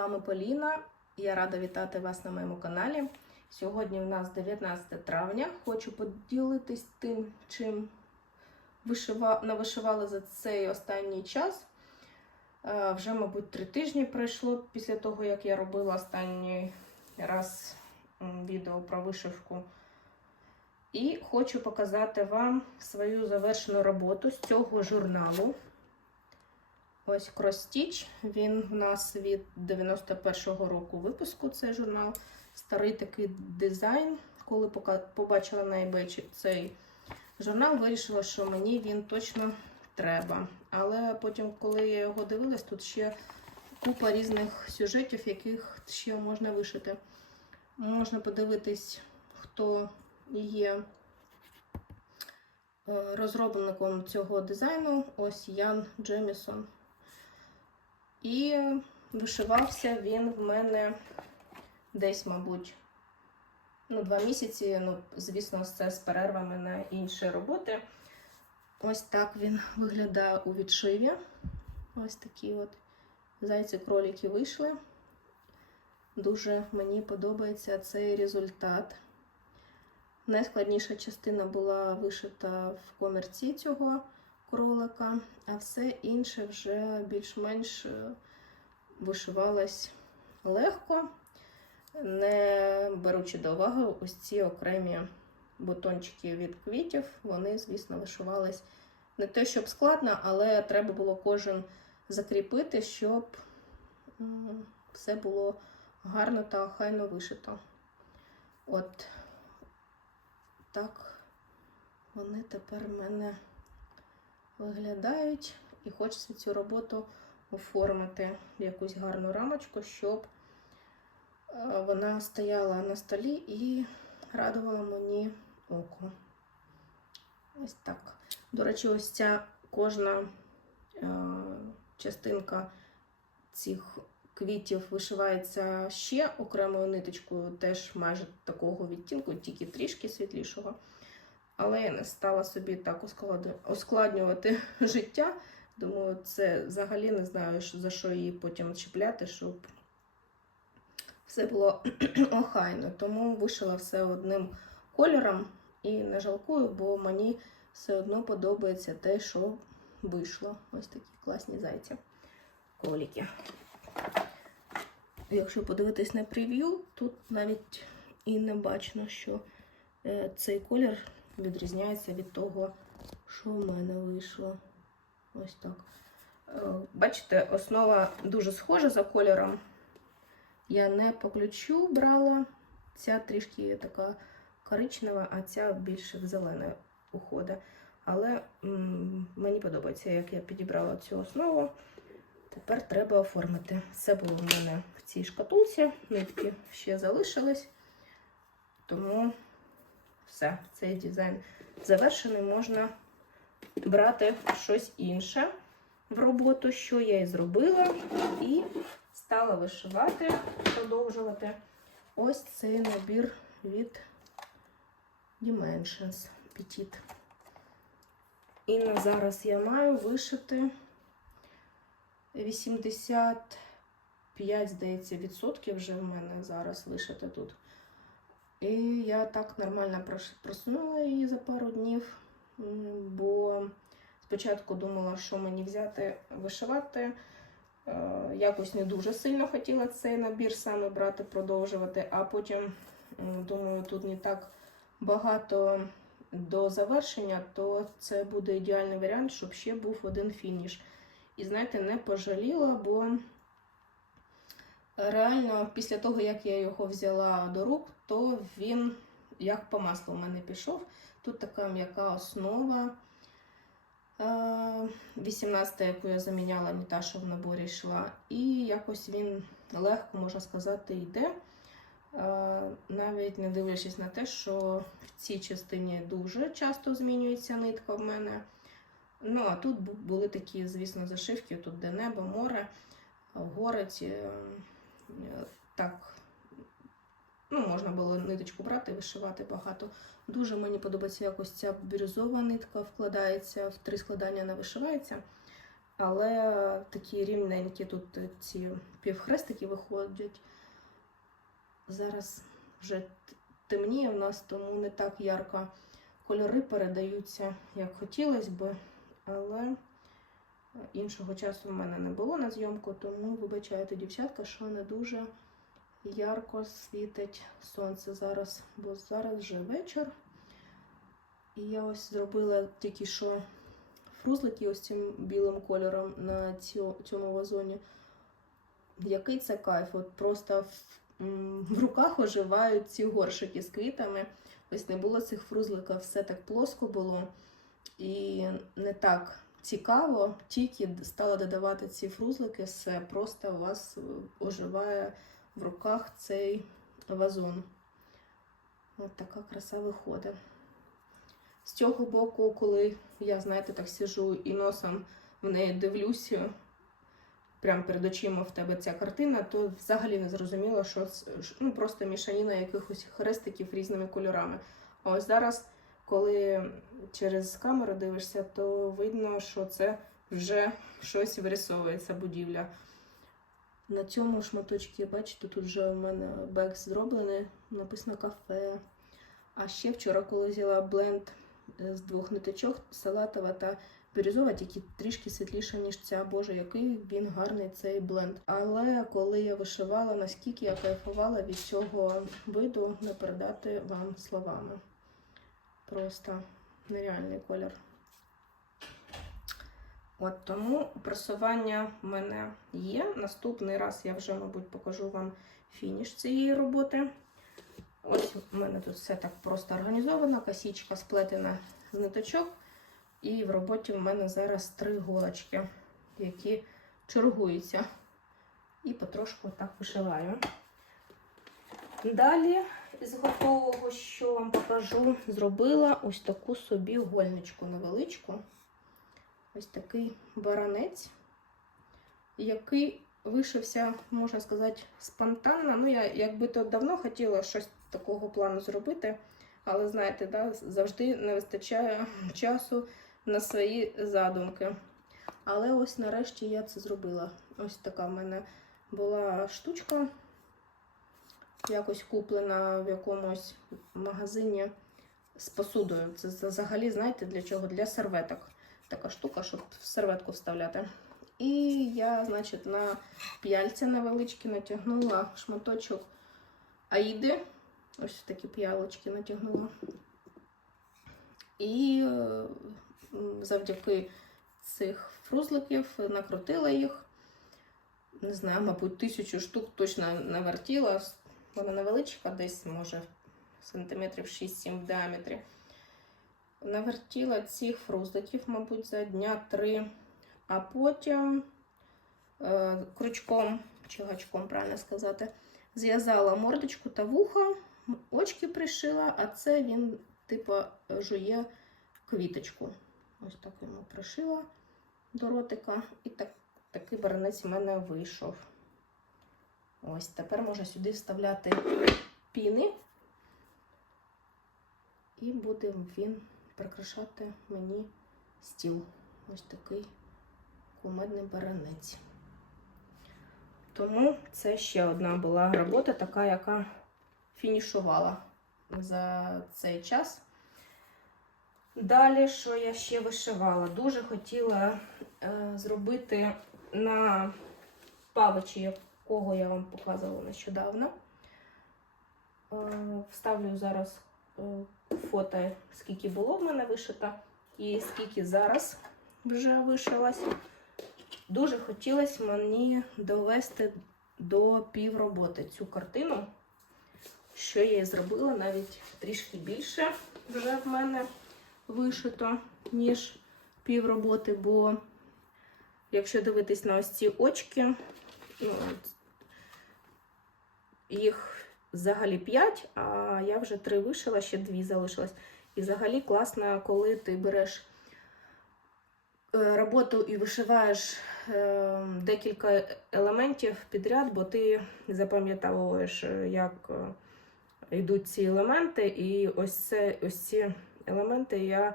Вами Поліна. Я рада вітати вас на моєму каналі. Сьогодні у нас 19 травня. Хочу поділитись тим, чим вишива... навишивала за цей останній час. Е, Вже, мабуть, три тижні пройшло після того, як я робила останній раз відео про вишивку. І хочу показати вам свою завершену роботу з цього журналу. Ось Stitch. Він в нас від 91-го року випуску. Цей журнал. Старий такий дизайн. Коли побачила на eBay цей журнал, вирішила, що мені він точно треба. Але потім, коли я його дивилась, тут ще купа різних сюжетів, яких ще можна вишити. Можна подивитись, хто є е, розробником цього дизайну. Ось Ян Джемісон. І вишивався він в мене десь, мабуть, ну, два місяці. Ну, звісно, це з перервами на інші роботи. Ось так він виглядає у відшиві. Ось такі от зайці-кроліки вийшли. Дуже мені подобається цей результат. Найскладніша частина була вишита в комірці цього кролика, а все інше вже більш-менш е, вишивалось легко, не беручи до уваги ось ці окремі бутончики від квітів, вони, звісно, вишивались не те, щоб складно, але треба було кожен закріпити, щоб все було гарно та охайно вишито. От так вони тепер в мене виглядають, і хочеться цю роботу оформити в якусь гарну рамочку, щоб е, вона стояла на столі і радувала мені око. Ось так. До речі, ось ця кожна е, частинка цих квітів вишивається ще окремою ниточкою, теж майже такого відтінку, тільки трішки світлішого. Але я не стала собі так ускладнювати життя. Думаю, це взагалі не знаю, за що її потім чіпляти, щоб все було охайно. Тому вишила все одним кольором і не жалкую, бо мені все одно подобається те, що вийшло. Ось такі класні зайці. Кроліки. Якщо подивитись на прев'ю, тут навіть і не бачно, що е, цей колір відрізняється від того, що в мене вийшло. Ось так. Е, Бачите, основа дуже схожа за кольором. Я не по ключу брала. Ця трішки така коричнева, а ця більше в зелене уходить. Але мені подобається, як я підібрала цю основу. Тепер треба оформити. Це було в мене в цій шкатулці, нитки ще залишились. Тому все, цей дизайн завершений, можна брати щось інше в роботу, що я і зробила, і стала вишивати, продовжувати ось цей набір від Dimensions Petit. І на зараз я маю вишити 85, здається, відсотків вже в мене зараз вишито тут. І я так нормально просунула її за пару днів, бо спочатку думала, що мені взяти вишивати. Е, Якось не дуже сильно хотіла цей набір саме брати, продовжувати, а потім думаю, тут не так багато до завершення, то це буде ідеальний варіант, щоб ще був один фініш. І знаєте, не пожаліла, бо реально після того, як я його взяла до рук, то він як по маслу в мене пішов. Тут така м'яка основа. Е, 18, яку я заміняла, не та, що в наборі йшла. І якось він легко, можна сказати, йде. Е, Навіть не дивлячись на те, що в цій частині дуже часто змінюється нитка в мене. Ну, а тут були такі, звісно, зашивки, тут де небо, море, е, е, Так, ну, можна було ниточку брати, вишивати багато. Дуже мені подобається якось ця бірюзова нитка вкладається, в три складання не вишивається. але такі рівненькі тут ці півхрестики виходять. Зараз вже темніє в нас, тому не так ярко кольори передаються, як хотілося би, але іншого часу в мене не було на зйомку, тому вибачайте, дівчатка, що не дуже ярко світить сонце зараз, бо зараз вже вечір. І я ось зробила тільки що фрузлики ось цим білим кольором на цьому вазоні. Який це кайф? От просто в, в руках оживають ці горшики з квітами. Ось не було цих фрузликів, все так плоско було і не так цікаво. Тільки стала додавати ці фрузлики, все просто у вас оживає в руках цей вазон. От така краса виходить. З цього боку, коли я, знаєте, так сижу і носом в неї дивлюся, прямо перед очима в тебе ця картина, то взагалі не зрозуміло, що ну, просто мішаніна якихось хрестиків різними кольорами. А ось зараз, коли через камеру дивишся, то видно, що це вже щось вирисовується будівля. На цьому шматочці, бачите, тут вже у мене бек зроблений, написано кафе. А ще вчора, коли взяла бленд е, з двох ниточок, салатова та бірюзова, тільки трішки світліша, ніж ця. Боже, який він гарний цей бленд. Але коли я вишивала, наскільки я кайфувала від цього виду, не передати вам словами. Просто нереальний колір. От тому просування в мене є. Наступний раз я вже, мабуть, покажу вам фініш цієї роботи. Ось у мене тут все так просто організовано. Косічка сплетена з ниточок. І в роботі в мене зараз три голочки, які чергуються. І потрошку так вишиваю. Далі з готового, що вам покажу, зробила ось таку собі гольничку невеличку. Ось такий баранець, який вишився, можна сказати, спонтанно. Ну, я якби то давно хотіла щось такого плану зробити, але знаєте, да, завжди не вистачає часу на свої задумки. Але ось нарешті я це зробила. Ось така в мене була штучка, якось куплена в якомусь магазині з посудою. Це взагалі, знаєте, для чого? Для серветок. Така штука, щоб в серветку вставляти. І я, значить, на п'яльці невеличкі натягнула шматочок аїди. Ось такі п'ялочки натягнула. І завдяки цих фрузликів накрутила їх. Не знаю, мабуть, тисячу штук точно навертіла. Вона невеличка, десь, може, сантиметрів 6-7 в діаметрі. Навертіла цих фрузликів, мабуть, за дня три, а потім е, крючком, чи гачком, правильно сказати, зв'язала мордочку та вуха, очки пришила, а це він, типу, жує квіточку. Ось так йому пришила до ротика. І так, такий баранець у мене вийшов. Ось, тепер можна сюди вставляти піни. І буде він прикрашати мені стіл. Ось такий кумедний баранець. Тому це ще одна була робота, така, яка фінішувала за цей час. Далі, що я ще вишивала? Дуже хотіла е, зробити на павичі, якого я вам показувала нещодавно. Е, вставлю зараз фото, скільки було в мене вишито, і скільки зараз вже вишилась. Дуже хотілося мені довести до півроботи цю картину, що я і зробила навіть трішки більше вже в мене вишито, ніж півроботи, бо якщо дивитись на ось ці очки, ну, їх взагалі 5, а я вже 3 вишила, ще 2 залишилось. І взагалі класно, коли ти береш е, роботу і вишиваєш е, декілька елементів підряд, бо ти запам'ятовуєш, е, як йдуть ці елементи, і ось, це, ось ці елементи я,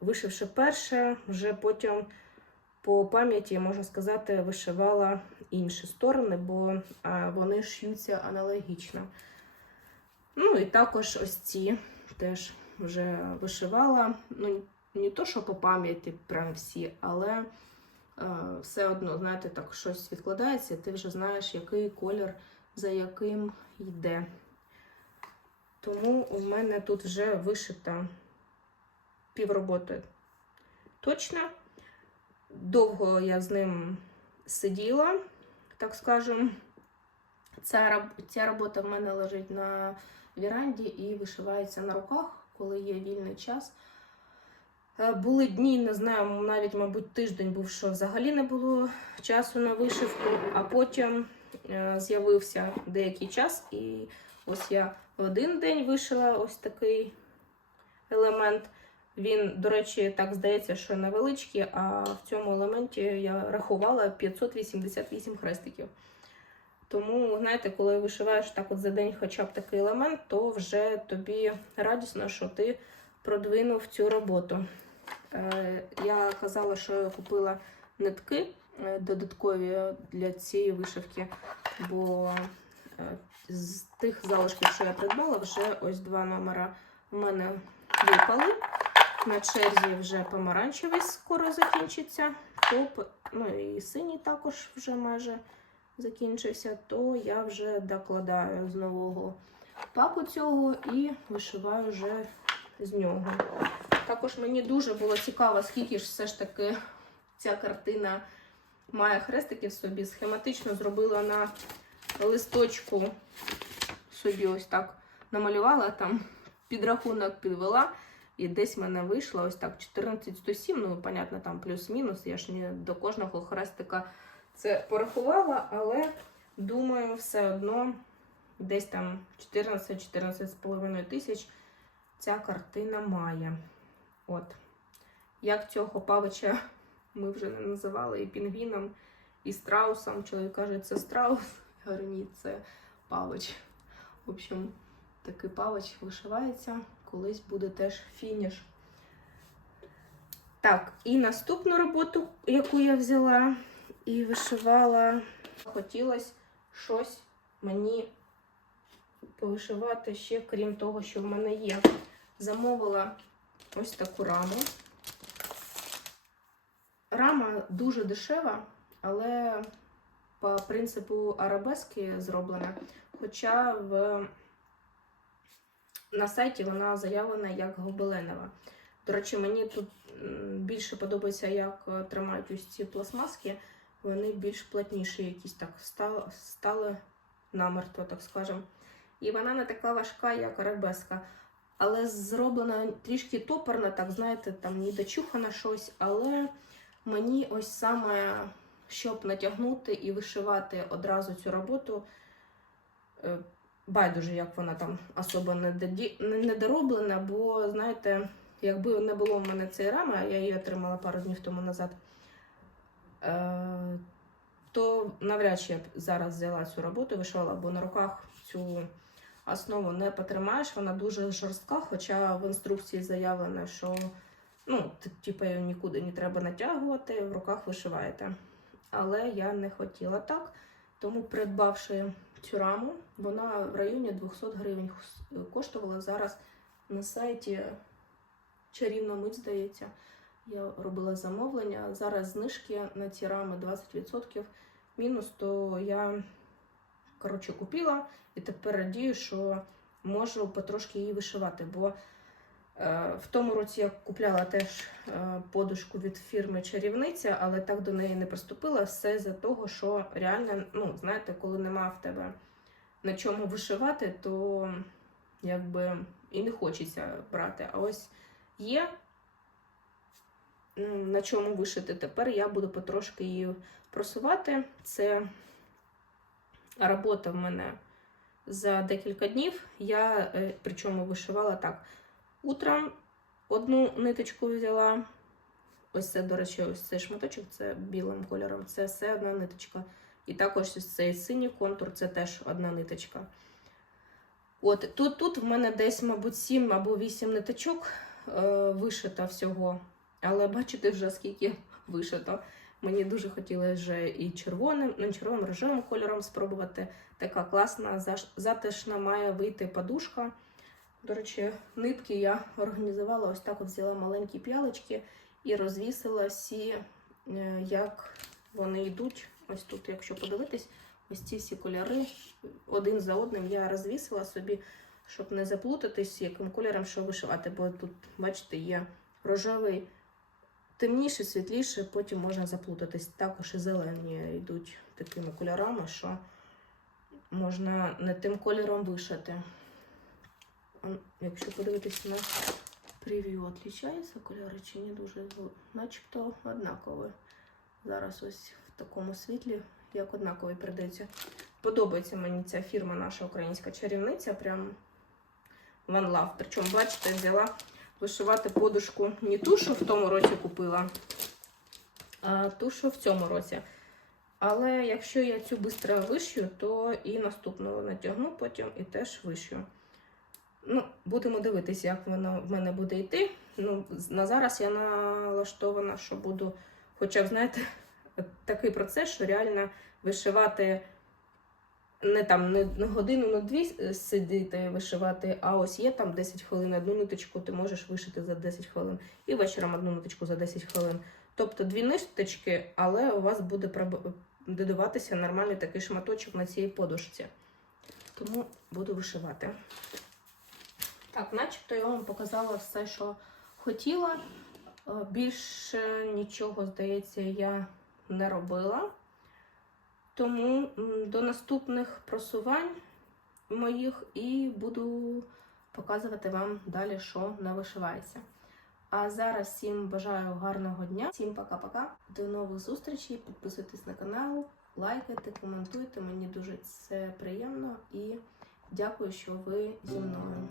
вишивши перше, вже потім по пам'яті, можна сказати, вишивала інші сторони, бо вони ш'ються аналогічно. Ну і також ось ці теж вже вишивала. Ну, не то, що по пам'яті прям всі, але е, все одно, знаєте, так щось відкладається, ти вже знаєш, який колір за яким йде. Тому у мене тут вже вишита півроботи точно. Довго я з ним сиділа, так скажем. Ця робота в мене лежить на віранді і вишивається на руках, коли є вільний час. Е, Були дні, не знаю, навіть, мабуть, тиждень був, що взагалі не було часу на вишивку, а потім е, з'явився деякий час, і ось я в один день вишила ось такий елемент. Він, до речі, так здається, що невеличкий, а в цьому елементі я рахувала 588 хрестиків. Тому, знаєте, коли вишиваєш так от за день хоча б такий елемент, то вже тобі радісно, що ти продвинув цю роботу. Е, Я казала, що я купила нитки е, додаткові для цієї вишивки, бо е, з тих залишків, що я придбала, вже ось два номера в мене випали. На черзі вже помаранчевий скоро закінчиться, то, ну і синій також вже майже закінчився, то я вже докладаю з нового паку цього і вишиваю вже з нього. Також мені дуже було цікаво, скільки ж все ж таки ця картина має хрестиків собі. Схематично зробила на листочку собі ось так намалювала там, підрахунок підвела. І десь в мене вийшло ось так 1407, ну, понятно, там плюс-мінус. Я ж не до кожного хрестика це порахувала, але думаю, все одно десь там 14-14,5 тисяч ця картина має. От. Як цього павича ми вже не називали і пінгвіном, і страусом. Чоловік каже, це страус. Я говорю, ні, це павич. В общем, такий павич вишивається. Колись буде теж фініш. Так, і наступну роботу, яку я взяла і вишивала, хотілося щось мені повишивати ще, крім того, що в мене є. Замовила ось таку раму. Рама дуже дешева, але по принципу арабески зроблена. Хоча в на сайті вона заявлена як гобеленова. До речі, мені тут більше подобається, як тримають ось ці пластмаски. Вони більш плотніші, якісь так стали, стали намертво, так скажемо. І вона не така важка, як арабеска. Але зроблена трішки топорно, так знаєте, там не дочухано щось. Але мені ось саме, щоб натягнути і вишивати одразу цю роботу, е, байдуже, як вона там особо не недороблена, бо, знаєте, якби не було в мене цієї рами, я її отримала пару днів тому назад, е, то навряд чи я б зараз взяла цю роботу, вишивала, бо на руках цю основу не потримаєш, вона дуже жорстка, хоча в інструкції заявлено, що ну, типу, нікуди не треба натягувати, в руках вишиваєте. Але я не хотіла так, тому придбавши цю раму, вона в районі 200 гривень коштувала зараз на сайті Чарівна мить, здається. Я робила замовлення. Зараз знижки на ці рами 20% мінус, то я коротше купила і тепер радію, що можу потрошки її вишивати. Бо е, в тому році я купляла теж е, подушку від фірми Чарівниця, але так до неї не приступила. Все за того, що реально, ну, знаєте, коли нема в тебе на чому вишивати, то якби і не хочеться брати. А ось є на чому вишити. Тепер я буду потрошки її просувати. Це робота в мене за декілька днів. Я е, причому вишивала так. Утром одну ниточку взяла. Ось це, до речі, ось цей шматочок, це білим кольором. Це все одна ниточка. І також ось цей синій контур це теж одна ниточка. От тут, тут в мене десь, мабуть, 7 або 8 ниточок е, вишито всього. Але бачите вже скільки вишито. Мені дуже хотілося вже і червоним, ну, червоним рожевим кольором спробувати. Така класна, затишна має вийти подушка. До речі, нитки я організувала ось так: взяла маленькі п'ялочки і розвісила всі, е, як вони йдуть. Ось тут, якщо подивитись, ось ці всі кольори один за одним я розвісила собі, щоб не заплутатись, яким кольором що вишивати. Бо тут, бачите, є рожевий темніше, світліше, потім можна заплутатись. Також і зелені йдуть такими кольорами, що можна не тим кольором вишити. Якщо подивитися на прев'ю, відрізняються кольори чи ні дуже, Ну, начебто однакові. Зараз ось в такому світлі, як однаковий передається. Подобається мені ця фірма, наша українська чарівниця. Прям One Love. Причому, бачите, взяла вишивати подушку не ту, що в тому році купила, а ту, що в цьому році. Але якщо я цю швидко вишью, то і наступну натягну потім і теж вишью. Ну, будемо дивитися, як воно в мене буде йти. Ну, на зараз я налаштована, що буду, хоча б, знаєте, такий процес, що реально вишивати не там не годину, не дві сидіти вишивати, а ось є там 10 хвилин, одну ниточку ти можеш вишити за 10 хвилин, і вечором одну ниточку за 10 хвилин. Тобто дві ниточки, але у вас буде додаватися нормальний такий шматочок на цій подушці. Тому буду вишивати. Так, начебто я вам показала все, що хотіла. Е, Більше нічого, здається, я не робила. Тому до наступних просувань моїх і буду показувати вам далі, що не вишивається. А зараз всім бажаю гарного дня. Всім пока-пока. До нових зустрічей. Підписуйтесь на канал, лайкайте, коментуйте. Мені дуже це приємно і дякую, що ви зі мною.